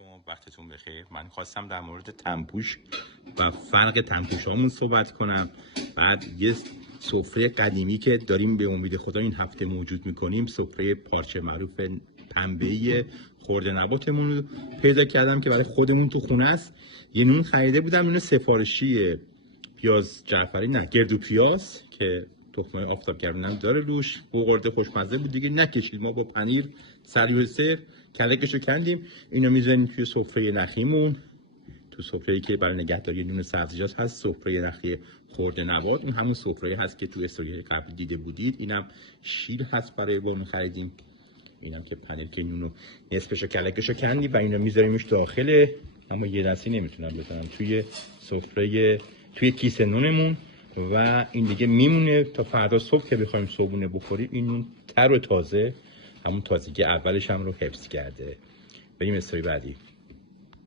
علیکم، وقتتون بخیر. من خواستم در مورد تنپوش و فرق تنپوشامون صحبت کنم. بعد یه سفره قدیمی که داریم به امید خدا این هفته موجود میکنیم، سفره پارچه معروف پنبه‌ای خرده نباتمون رو پیدا کردم که برای خودمون تو خونه است. یه نون خریده بودم، اینو سفارشی پیاز جعفری، نه گردو پیاز که تخمه آفتاب گردونم داره روش، بغرده خوشمزه بود دیگه، نکشید. ما با پنیر سریع کلکشو کندیم. اینو میذاریم توی سفره نخیمون، تو سفره‌ای که برای نگهداری نون سبزیجات هست، سفره نخی خرده نبات. اون همون سفره هست که توی استوری قبل دیده بودید. اینم شیر هست برای بون خریدیم. اینم که پنیر که نونو نصفشو کلکشو کندیم و اینو میذاریمش داخل. اما یه دستی نمیتونم بزنم توی سفره، توی کیسه نونمون، و این دیگه میمونه تا فردا صبح که بخوایم صبحونه بخوریم. این نون تر و تازه، همون تازگی اولش هم رو حفظ کرده. بریم استوری بعدی.